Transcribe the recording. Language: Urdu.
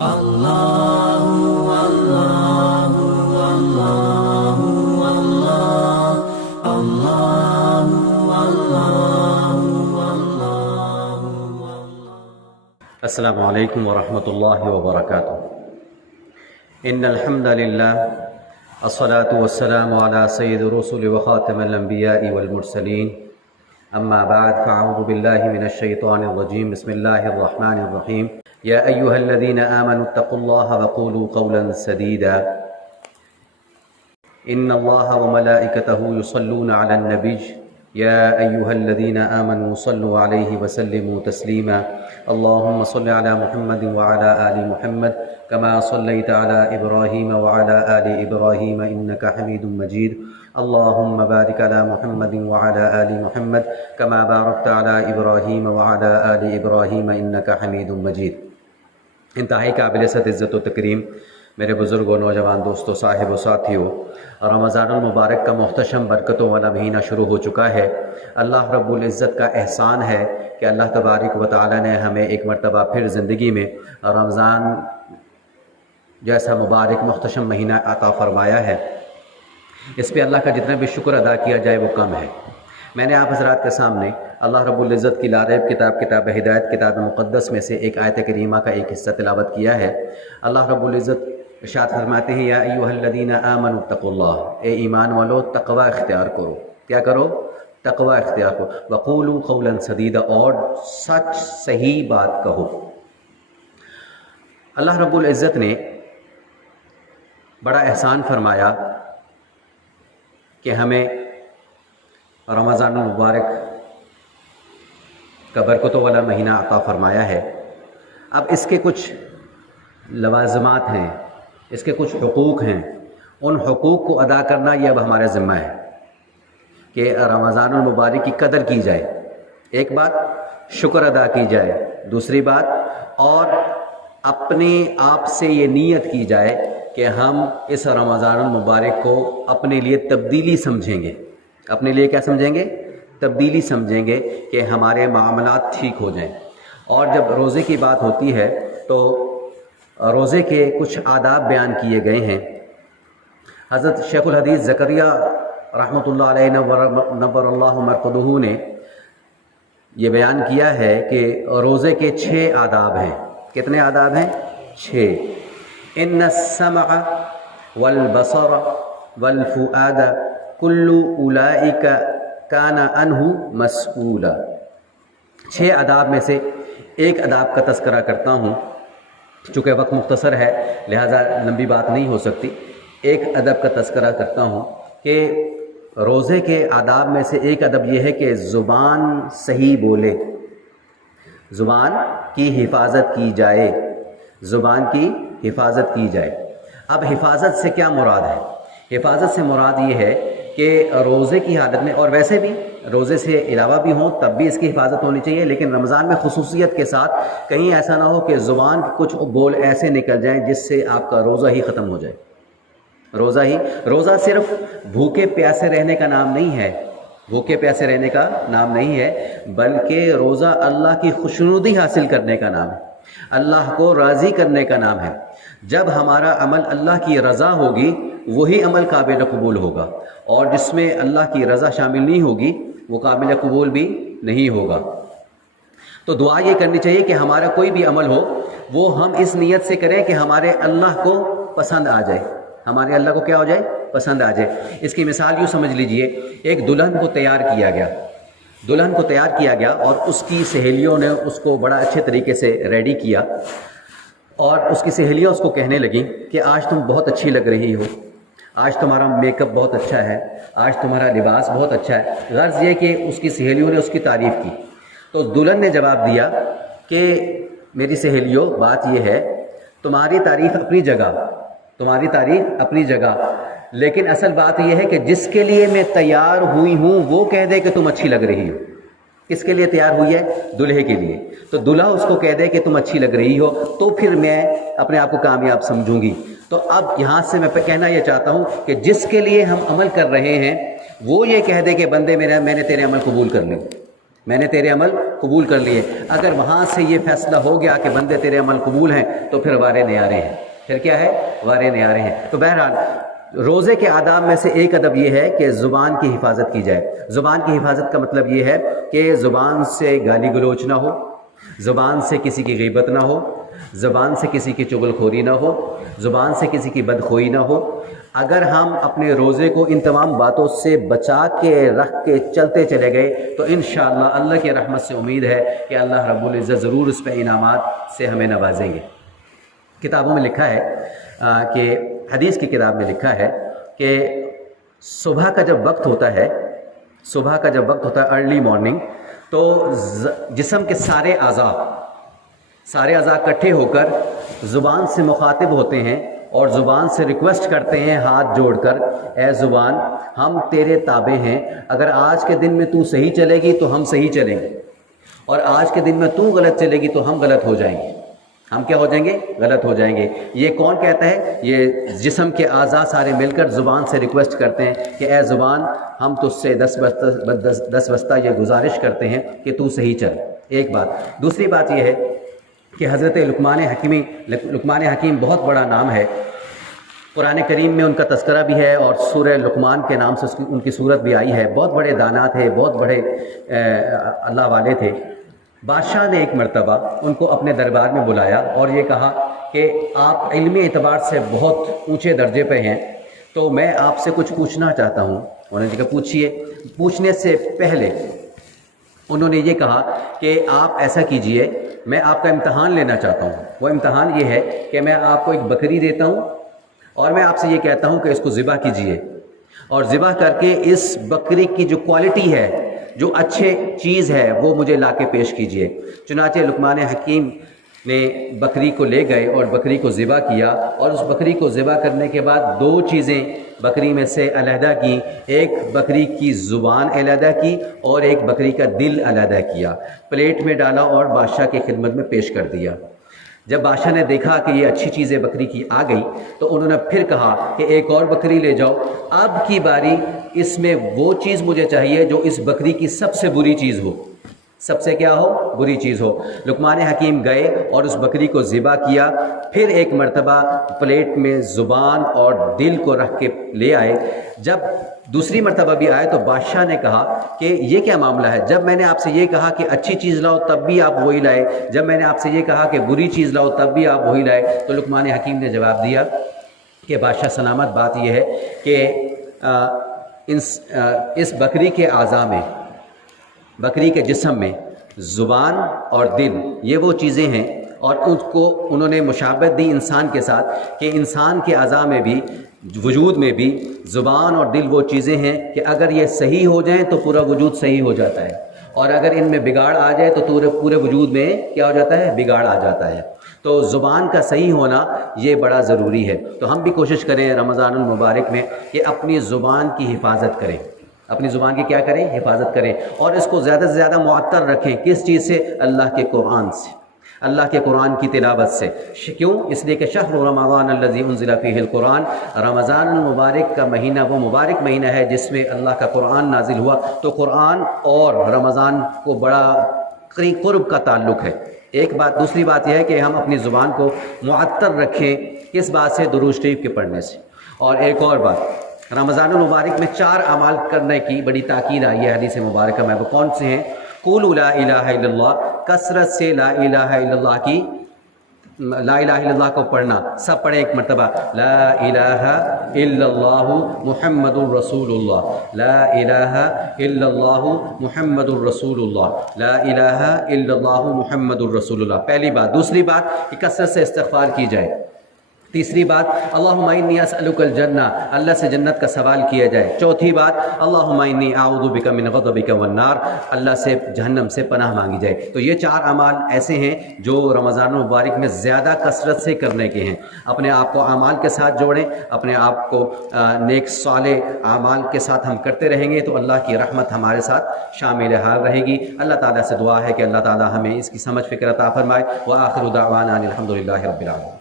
السلام علیکم ورحمۃ اللہ وبرکاتہ۔ ان الحمد للہ الصلاۃ والسلام علی سید الرسل وخاتم الانبیاء والمرسلین، اما بعد فاعوذ باللہ من الشیطان الرجیم، بسم اللہ الرحمن الرحیم۔ یا ایہا الذین آمنوا اتقوا اللہ وقولوا قولا سدیدا، ان اللہ وملائکتہ یصلون علی النبی، یا ایہا الذین آمنوا صلوا علیہ وسلموا تسلیما، اللہم صل علی محمد وعلی آل محمد کما صلیت علی ابراہیم وعلی آل ابراہیم انک حمید مجید، اللہم بارک علی محمد وعلی آل محمد کما بارکت علی ابراہیم وعلی آل ابراہیم انک حمید مجید۔ انتہائی قابل عزت و تکریم میرے بزرگوں، نوجوان دوستوں، صاحب و ساتھیوں، رمضان المبارک کا محتشم برکتوں والا مہینہ شروع ہو چکا ہے۔ اللہ رب العزت کا احسان ہے کہ اللہ تبارک و تعالی نے ہمیں ایک مرتبہ پھر زندگی میں رمضان جیسا مبارک محتشم مہینہ عطا فرمایا ہے۔ اس پہ اللہ کا جتنا بھی شکر ادا کیا جائے وہ کم ہے۔ میں نے آپ حضرات کے سامنے اللہ رب العزت کی لاریب کتاب ہدایت، کتاب مقدس میں سے ایک آیت کریمہ کا ایک حصہ تلاوت کیا ہے۔ اللہ رب العزت ارشاد فرماتے ہیں، یا ایھا الذین آمنوا اتقوا اللہ، اے ایمان والو تقوی اختیار کرو۔ کیا کرو؟ تقوی اختیار کرو۔ وقولوا قولا سدیدا، اور سچ صحیح بات کہو۔ اللہ رب العزت نے بڑا احسان فرمایا کہ ہمیں رمضان المبارک کا برکتوں والا مہینہ عطا فرمایا ہے۔ اب اس کے کچھ لوازمات ہیں، اس کے کچھ حقوق ہیں، ان حقوق کو ادا کرنا یہ اب ہمارا ذمہ ہے کہ رمضان المبارک کی قدر کی جائے۔ ایک بات شکر ادا کی جائے، دوسری بات اور اپنے آپ سے یہ نیت کی جائے کہ ہم اس رمضان المبارک کو اپنے لیے تبدیلی سمجھیں گے۔ اپنے لیے کیا سمجھیں گے؟ تبدیلی سمجھیں گے کہ ہمارے معاملات ٹھیک ہو جائیں۔ اور جب روزے کی بات ہوتی ہے تو روزے کے کچھ آداب بیان کیے گئے ہیں۔ حضرت شیخ الحدیث زکریا رحمۃ اللہ علیہ نور اللہ مرقدہ نے یہ بیان کیا ہے کہ روزے کے 6 آداب ہیں۔ کتنے آداب ہیں؟ 6۔ ان السمع والبصر والفؤاد کل اولئک کان عنہ مسئولا۔ 6 آداب میں سے ایک آداب کا تذکرہ کرتا ہوں، چونکہ وقت مختصر ہے لہذا لمبی بات نہیں ہو سکتی۔ ایک ادب کا تذکرہ کرتا ہوں کہ روزے کے آداب میں سے ایک ادب یہ ہے کہ زبان صحیح بولے، زبان کی حفاظت کی جائے، زبان کی حفاظت کی جائے۔ اب حفاظت سے کیا مراد ہے؟ حفاظت سے مراد یہ ہے کہ روزے کی حالت میں، اور ویسے بھی روزے سے علاوہ بھی ہوں تب بھی اس کی حفاظت ہونی چاہیے، لیکن رمضان میں خصوصیت کے ساتھ کہیں ایسا نہ ہو کہ زبان کے کچھ بول ایسے نکل جائیں جس سے آپ کا روزہ ہی ختم ہو جائے۔ روزہ صرف بھوکے پیاسے رہنے کا نام نہیں ہے، بھوکے پیاسے رہنے کا نام نہیں ہے، بلکہ روزہ اللہ کی خوشنودی حاصل کرنے کا نام ہے، اللہ کو راضی کرنے کا نام ہے۔ جب ہمارا عمل اللہ کی رضا ہوگی وہی عمل قابل قبول ہوگا، اور جس میں اللہ کی رضا شامل نہیں ہوگی وہ قابل قبول بھی نہیں ہوگا۔ تو دعا یہ کرنی چاہیے کہ ہمارا کوئی بھی عمل ہو وہ ہم اس نیت سے کریں کہ ہمارے اللہ کو پسند آ جائے، ہمارے اللہ کو کیا ہو جائے؟ پسند آ جائے۔ اس کی مثال یوں سمجھ لیجئے، ایک دلہن کو تیار کیا گیا اور اس کی سہیلیوں نے اس کو بڑا اچھے طریقے سے ریڈی کیا، اور اس کی سہیلیاں اس کو کہنے لگیں کہ آج تم بہت اچھی لگ رہی ہو، آج تمہارا میک اپ بہت اچھا ہے، آج تمہارا لباس بہت اچھا ہے۔ غرض یہ کہ اس کی سہیلیوں نے اس کی تعریف کی۔ تو دلہن نے جواب دیا کہ میری سہیلیوں، بات یہ ہے تمہاری تعریف اپنی جگہ، لیکن اصل بات یہ ہے کہ جس کے لیے میں تیار ہوئی ہوں وہ کہہ دے کہ تم اچھی لگ رہی ہو۔ کس کے لیے تیار ہوئی ہے؟ دلہے کے لیے۔ تو دلہا اس کو کہہ دے کہ تم اچھی لگ رہی ہو تو پھر میں اپنے آپ کو کامیاب سمجھوں گی۔ تو اب یہاں سے میں کہنا یہ چاہتا ہوں کہ جس کے لیے ہم عمل کر رہے ہیں وہ یہ کہہ دے کہ بندے میں نے تیرے عمل قبول کر لی، میں نے تیرے عمل قبول کر لیے۔ اگر وہاں سے یہ فیصلہ ہو گیا کہ بندے تیرے عمل قبول ہیں تو پھر وارے نیارے ہیں، پھر کیا ہے؟ وارے نیارے ہیں۔ تو بہرحال روزے کے آداب میں سے ایک ادب یہ ہے کہ زبان کی حفاظت کی جائے۔ زبان کی حفاظت کا مطلب یہ ہے کہ زبان سے گالی گلوچ نہ ہو، زبان سے کسی کی غیبت نہ ہو، زبان سے کسی کی چغل خوری نہ ہو، زبان سے کسی کی بدخوئی نہ ہو۔ اگر ہم اپنے روزے کو ان تمام باتوں سے بچا کے رکھ کے چلتے چلے گئے تو انشاءاللہ اللہ کی رحمت سے امید ہے کہ اللہ رب العزت ضرور اس پہ انعامات سے ہمیں نوازیں گے۔ کتابوں میں لکھا ہے کہ حدیث کی کتاب میں لکھا ہے کہ صبح کا جب وقت ہوتا ہے، صبح کا جب وقت ہوتا ہے ارلی مارننگ، تو جسم کے سارے اعضاء اکٹھے ہو کر زبان سے مخاطب ہوتے ہیں اور زبان سے ریکویسٹ کرتے ہیں ہاتھ جوڑ کر، اے زبان ہم تیرے تابع ہیں، اگر آج کے دن میں تو صحیح چلے گی تو ہم صحیح چلیں گے، اور آج کے دن میں تو غلط چلے گی تو ہم غلط ہو جائیں گے۔ ہم کیا ہو جائیں گے؟ غلط ہو جائیں گے۔ یہ کون کہتا ہے؟ یہ جسم کے اعضاء سارے مل کر زبان سے ریکویسٹ کرتے ہیں کہ اے زبان ہم تجھ سے دس بستہ یہ گزارش کرتے ہیں کہ تو صحیح چل۔ ایک بات۔ دوسری بات یہ ہے کہ حضرت لقمان حکیم بہت بڑا نام ہے، قرآن کریم میں ان کا تذکرہ بھی ہے اور سورہ لقمان کے نام سے ان کی صورت بھی آئی ہے۔ بہت بڑے دانا تھے، بہت بڑے اللہ والے تھے۔ بادشاہ نے ایک مرتبہ ان کو اپنے دربار میں بلایا اور یہ کہا کہ آپ علمی اعتبار سے بہت اونچے درجے پہ ہیں، تو میں آپ سے کچھ پوچھنا چاہتا ہوں۔ انہوں نے کہا پوچھیے۔ پوچھنے سے پہلے انہوں نے یہ کہا کہ آپ ایسا کیجئے، میں آپ کا امتحان لینا چاہتا ہوں۔ وہ امتحان یہ ہے کہ میں آپ کو ایک بکری دیتا ہوں اور میں آپ سے یہ کہتا ہوں کہ اس کو ذبح کیجئے، اور ذبح کر کے اس بکری کی جو کوالٹی ہے، جو اچھے چیز ہے، وہ مجھے لا کے پیش کیجئے۔ چنانچہ لقمان حکیم نے بکری کو لے گئے اور بکری کو ذبح کیا، اور اس بکری کو ذبح کرنے کے بعد دو چیزیں بکری میں سے علیحدہ کی، ایک بکری کی زبان علیحدہ کی اور ایک بکری کا دل علیحدہ کیا، پلیٹ میں ڈالا اور بادشاہ کی خدمت میں پیش کر دیا۔ جب بادشاہ نے دیکھا کہ یہ اچھی چیزیں بکری کی آ گئی تو انہوں نے پھر کہا کہ ایک اور بکری لے جاؤ، اب کی باری اس میں وہ چیز مجھے چاہیے جو اس بکری کی سب سے بری چیز ہو، سب سے کیا ہو؟ بری چیز ہو۔ لقمان حکیم گئے اور اس بکری کو ذبح کیا، پھر ایک مرتبہ پلیٹ میں زبان اور دل کو رکھ کے لے آئے۔ جب دوسری مرتبہ بھی آئے تو بادشاہ نے کہا کہ یہ کیا معاملہ ہے؟ جب میں نے آپ سے یہ کہا کہ اچھی چیز لاؤ تب بھی آپ وہی لائے، جب میں نے آپ سے یہ کہا کہ بری چیز لاؤ تب بھی آپ وہی لائے۔ تو لقمان حکیم نے جواب دیا کہ بادشاہ سلامت، بات یہ ہے کہ اس بکری کے اعضاء میں، بکری کے جسم میں زبان اور دل یہ وہ چیزیں ہیں، اور اس کو انہوں نے مشابہت دی انسان کے ساتھ کہ انسان کے اعضاء میں بھی، وجود میں بھی زبان اور دل وہ چیزیں ہیں کہ اگر یہ صحیح ہو جائیں تو پورا وجود صحیح ہو جاتا ہے، اور اگر ان میں بگاڑ آ جائے تو پورے وجود میں کیا ہو جاتا ہے؟ بگاڑ آ جاتا ہے۔ تو زبان کا صحیح ہونا یہ بڑا ضروری ہے۔ تو ہم بھی کوشش کریں رمضان المبارک میں کہ اپنی زبان کی حفاظت کریں، اپنی زبان کی کیا کریں؟ حفاظت کریں، اور اس کو زیادہ سے زیادہ معطر رکھیں۔ کس چیز سے؟ اللہ کے قرآن سے، اللہ کے قرآن کی تلاوت سے۔ کیوں؟ اس لیے کہ شہر رمضان الذی انزل فیہ القرآن، رمضان المبارک کا مہینہ وہ مبارک مہینہ ہے جس میں اللہ کا قرآن نازل ہوا۔ تو قرآن اور رمضان کو بڑا قرب کا تعلق ہے، ایک بات۔ دوسری بات یہ ہے کہ ہم اپنی زبان کو معطر رکھیں، کس بات سے؟ درود شریف کے پڑھنے سے۔ اور ایک اور بات، رمضان المبارک میں 4 اعمال کرنے کی بڑی تاکید آئی ہے حدیث مبارکہ میں۔ وہ کون سے ہیں؟ قولوا لا الہ الا اللہ، کثرت سے لا الہ الا اللہ کی، لا الہ الا اللہ کو پڑھنا۔ سب پڑھیں ایک مرتبہ، لا الہ الا اللہ محمد الرسول اللہ، لا الہ الا اللہ محمد الرسول اللہ، لا الہ الا اللہ محمد الرسول اللہ، پہلی بات۔ دوسری بات کہ کثرت سے استغفار کی جائے۔ تیسری بات، اللہم انی اسألک الجنہ، اللہ سے جنت کا سوال کیا جائے۔ چوتھی بات، اللہم انی اعوذ بک من غضبک والنار، اللہ سے جہنم سے پناہ مانگی جائے۔ تو یہ 4 اعمال ایسے ہیں جو رمضان المبارک میں زیادہ کثرت سے کرنے کے ہیں۔ اپنے آپ کو اعمال کے ساتھ جوڑیں، اپنے آپ کو نیک صالح اعمال کے ساتھ ہم کرتے رہیں گے تو اللہ کی رحمت ہمارے ساتھ شامل حال رہے گی۔ اللہ تعالیٰ سے دعا ہے کہ اللہ تعالیٰ ہمیں اس کی سمجھ فکر عطا فرمائے۔ وآخر دعوانا ان الحمد للہ رب العالمین۔